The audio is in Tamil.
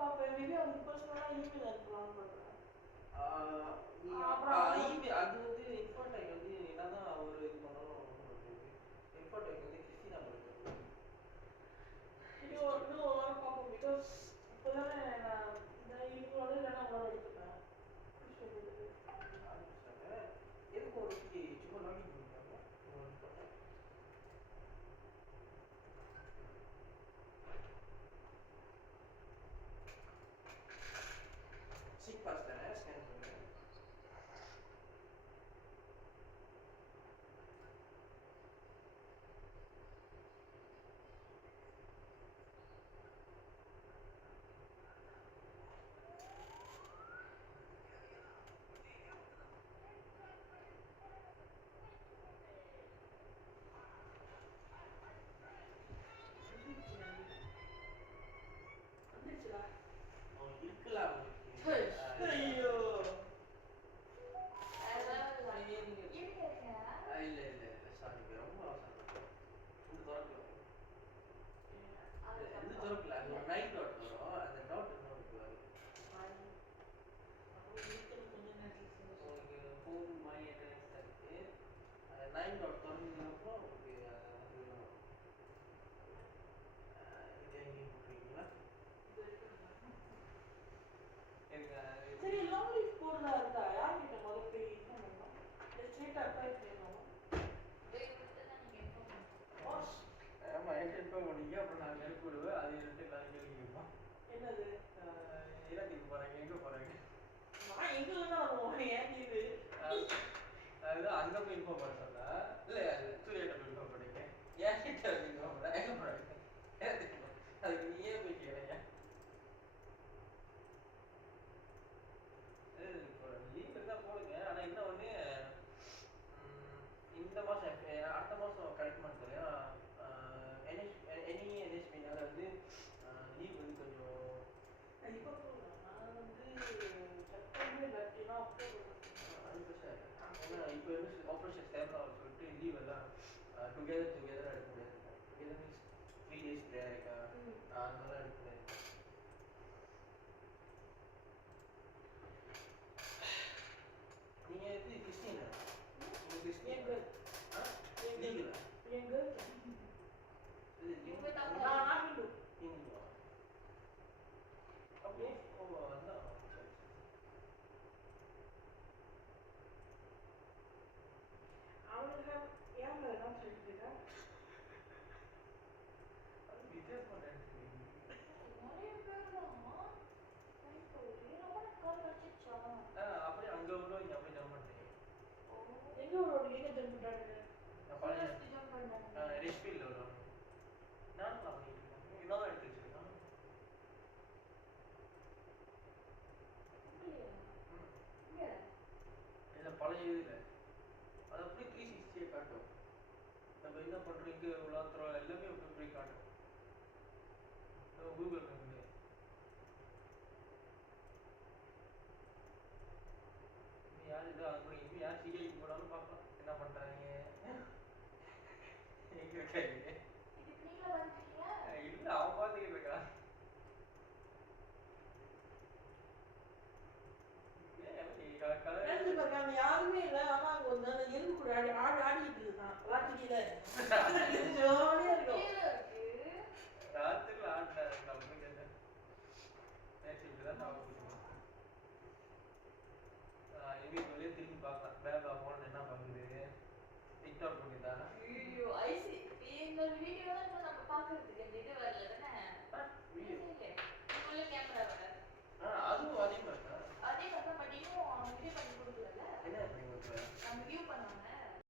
பாப்பேன். மேபி அவங்களுக்கு பர்சனலா இமெயில் அனுப்பலாம்னு பண்றேன். அது வந்து இன்ஃபாடெக் வந்து என்னதான் அவர் இது பண்ணாலும் இன்ஃபாடெக் வந்து கிறிஸ்டினா பண்ணுறது இன்னும் ஒரு வாரம் பார்ப்போம். பிகாஸ் இப்போதானே நான் இந்த இவங்களோட இல்லைன்னா உங்களோட எடுத்துப்பேன். எதுக்கு ஒரு சும்மா லாகின் பண்ணிட்டாங்க சிக் பாஸ் தானே ஸ்கேன் பண்ணுங்க. இருக்கலாம் ஐயோ இல்ல சாரி ரொம்ப அவசரம் இது திறக்கல இது திறக்கல அது ஒரு நைட் டாட் வரும் அந்த டாட் என்ன இருக்கு உங்களுக்கு ஃபோன் மை அட்ரஸ் இருக்கு அது 9 டாட் திறந்ததுக்கப்புறம் உங்களுக்கு அது வரும் இது எங்கேயும் போட்டுருக்கீங்களா சரி லாங் லீவ் போடுறதா இருந்தா யார்கிட்ட முதல்ல போய் இன்ஃபார்ம் பண்ணலாம்? ஸ்ட்ரெயிட்டா அப்ளை பண்ணணும். ஆமா என்கிட்ட இன்ஃபார்ம் பண்ணீங்க அப்புறம் நான் அனுப்பி விடுவேன் அது ரெண்டு நாளைக்கு கேட்போம் என்னது ஈராத்துக்கு போறாங்க எங்க போறாங்க நான் எங்க வேணா வருவோம் ஏன் இது அதுதான் அங்க போய் இன்ஃபார்ம் பண்ண சொன்னா இல்ல அது சூர்யாட்ட போய் இன்ஃபார்ம் பண்ணீங்க ஏன் கிட்ட இன்ஃபார்ம் பண்ண எங்க போறாங்க அதுக்கு நீயே போய் கேளுங்க லீவ் இருந்தா போடுங்க ஆனா என்ன ஒண்ணு இந்த மாசம் அடுத்த மாசம் கிடைக்குமா தெரியும் NHPனால வந்து லீவ் வந்து கொஞ்சம் இப்போ நான் வந்து செப்டம்பர் இல்லாட்டினா அக்டோபர் அது பிரச்சனை ஏன்னா இப்போ வந்து ஆப்ரேஷன் தேவை சொல்லிட்டு லீவ் எல்லாம் டுகெதர் எடுக்க முடியாது டுகெதர் மீன்ஸ் 3 days இருக்கா அதனால எடுக்க முடியாது நீங்க எப்படி கிறிஸ்டியனா நீங்க கிறிஸ்டியனா லீகலா எங்க இது நான் ஹிந்து ஹிந்துவா அப்படியே வந்தா அவனுக்கு ஏன் வேணாம் சொல்லிட்டு அது வித்தியாசமா அப்படியே அங்க உள்ளவங்க அப்படியே ஜம்ப் பண்ணிட்டீங்க எங்க உள்ளவங்க எங்க ஜம்ப் பண்றாங்க ரெஷ்பில் உள்ளவங்க நான் பண்ணிட்டு இருக்கேன் என்னதான் எடுத்து வச்சிருக்கான் இல்ல பழைய இதுல அது அப்படியே 360 காட்டும் நம்ம என்ன பண்றோம் இங்க விளாத்துறோம் எல்லாமே அப்படி காட்டும் கூகுள் மேப்ல யார் இது அங்க இங்க யார் சிஐக்கு போனாலும் பார்க்கலாம் என்ன பண்றாங்க எங்க இருக்காங்க